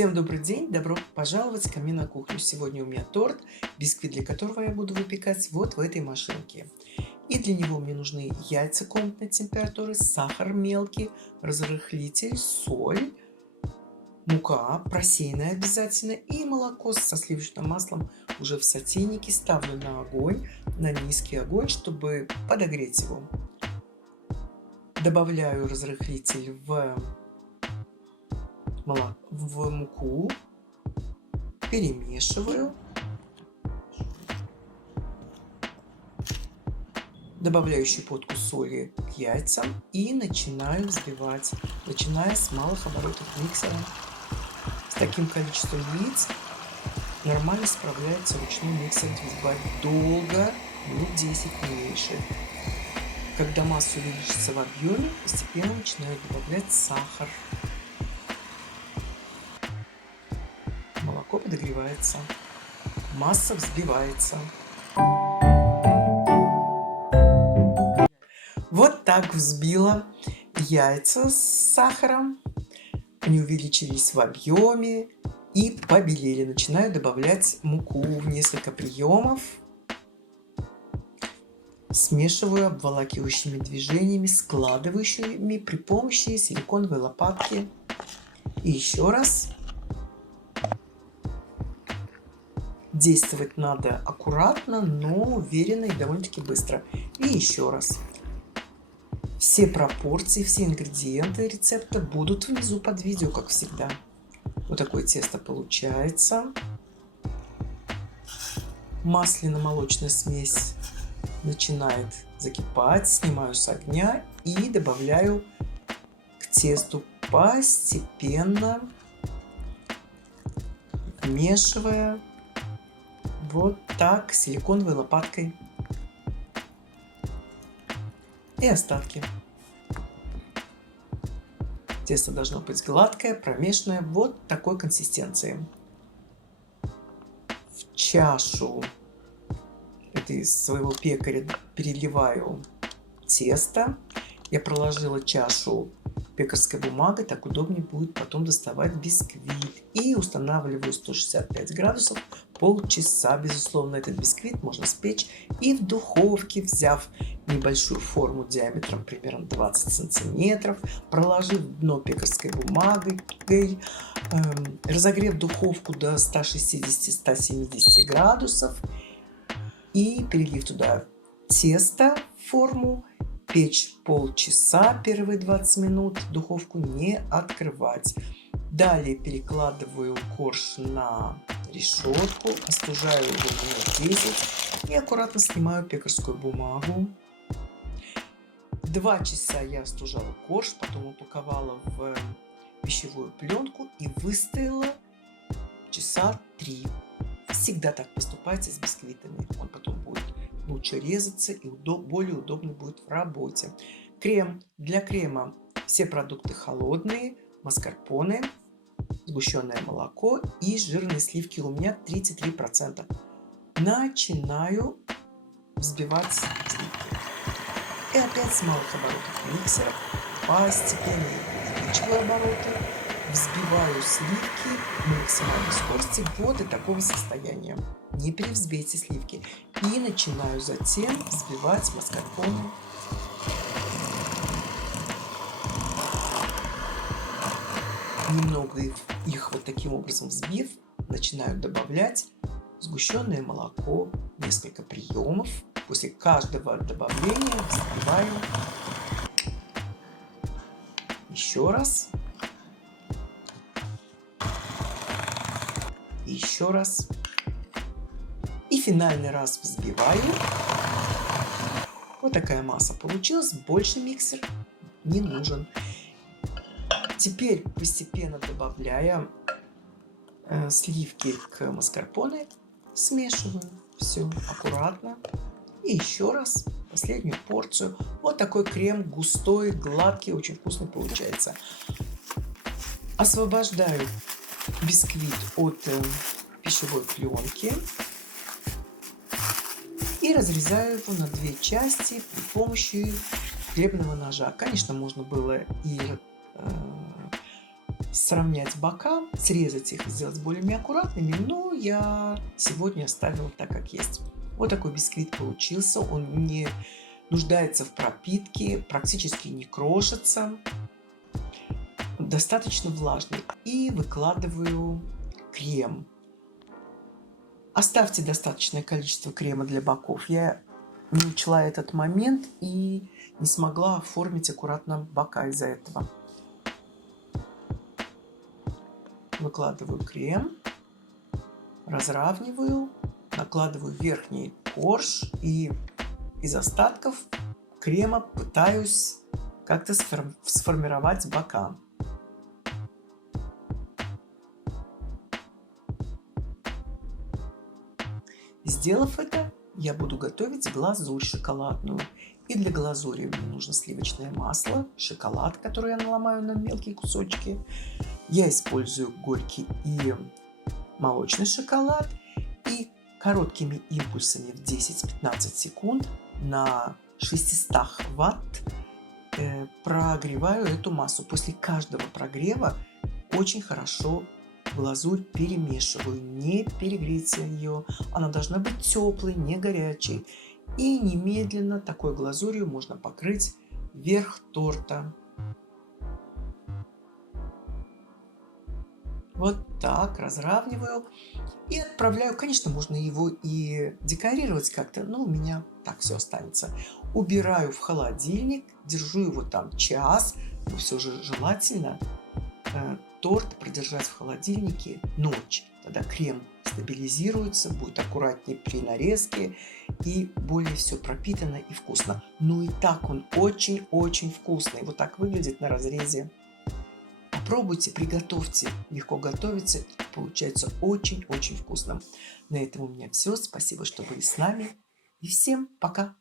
Всем добрый день, добро пожаловать ко мне на кухню. Сегодня у меня торт, бисквит для которого я буду выпекать вот в этой машинке. И для него мне нужны яйца комнатной температуры, сахар мелкий, разрыхлитель, соль, мука просеянная обязательно и молоко со сливочным маслом уже в сотейнике. Ставлю на огонь, на низкий огонь, чтобы подогреть его. Добавляю разрыхлитель в муку, перемешиваю, добавляю щепотку соли к яйцам и начинаю взбивать, начиная с малых оборотов миксера. С таким количеством яиц нормально справляется ручной миксер, взбивать долго, минут 10, не меньше. Когда масса увеличится в объеме, постепенно начинаю добавлять сахар. Молоко подогревается, масса взбивается. Вот так взбила яйца с сахаром. Они увеличились в объеме и побелели. Начинаю добавлять муку в несколько приемов. Смешиваю обволакивающими движениями, складывающими при помощи силиконовой лопатки. И еще раз. Действовать надо аккуратно, но уверенно и довольно-таки быстро. И еще раз. Все пропорции, все ингредиенты рецепта будут внизу под видео, как всегда. Вот такое тесто получается. Масляно-молочная смесь начинает закипать. Снимаю с огня и добавляю к тесту постепенно, вмешивая. Вот так, силиконовой лопаткой. И остатки. Тесто должно быть гладкое, промешанное, вот такой консистенции. В чашу из своего пекаря переливаю тесто. Я проложила чашу пекарской бумагой, так удобнее будет потом доставать бисквит. И устанавливаю 165 градусов полчаса. Безусловно, этот бисквит можно спечь и в духовке, взяв небольшую форму диаметром примерно 20 сантиметров, проложив дно пекарской бумагой, разогрев духовку до 160-170 градусов и перелив туда тесто в форму. Печь полчаса, первые 20 минут, духовку не открывать. Далее перекладываю корж на решетку, остужаю его минут 10 и аккуратно снимаю пекарскую бумагу. 2 часа я остужала корж, потом упаковала в пищевую пленку и выставила часа 3. Всегда так поступайте с бисквитами, он потом будет лучше резаться и более удобно будет в работе. Крем. Для крема все продукты холодные, маскарпоне, сгущенное молоко и жирные сливки у меня 33%. Начинаю взбивать сливки. И опять с малых оборотов миксера постепенно увеличиваю обороты, взбиваю сливки на максимальной скорости вот до такого состояния. Не перевзбейте сливки. И начинаю затем взбивать маскарпоне. Немного их вот таким образом взбив, начинаю добавлять сгущенное молоко, несколько приемов. После каждого добавления взбиваю еще раз. Еще раз. И финальный раз взбиваю. Вот такая масса получилась. Больше миксер не нужен. Теперь постепенно добавляя сливки к маскарпоне, смешиваю все аккуратно. И еще раз последнюю порцию. Вот такой крем густой, гладкий, очень вкусный получается. Освобождаю бисквит от пищевой пленки и разрезаю его на 2 части при помощи хлебного ножа. Конечно, можно было и с сравнять бока, срезать их и сделать более аккуратными, но я сегодня оставила так, как есть. Вот такой бисквит получился. Он не нуждается в пропитке, практически не крошится, достаточно влажный. И выкладываю крем. Оставьте достаточное количество крема для боков. Я не учла этот момент и не смогла оформить аккуратно бока из-за этого. Выкладываю крем, разравниваю, накладываю верхний корж и из остатков крема пытаюсь как-то сформировать бока. Сделав это, я буду готовить глазурь шоколадную. И для глазури мне нужно сливочное масло, шоколад, который я наломаю на мелкие кусочки. Я использую горький и молочный шоколад. И короткими импульсами в 10-15 секунд на 600 ватт прогреваю эту массу. После каждого прогрева очень хорошо глазурь перемешиваю. Не перегрейте ее. Она должна быть теплой, не горячей. И немедленно такой глазурью можно покрыть верх торта. Вот так разравниваю и отправляю. Конечно, можно его и декорировать как-то, но у меня так все останется. Убираю в холодильник, держу его там час, но все же желательно торт продержать в холодильнике ночь. Тогда крем стабилизируется, будет аккуратнее при нарезке и более все пропитано и вкусно. Но и так он очень-очень вкусный. Вот так выглядит на разрезе. Попробуйте, приготовьте. Легко готовится, получается очень-очень вкусно. На этом у меня все. Спасибо, что были с нами. И всем пока!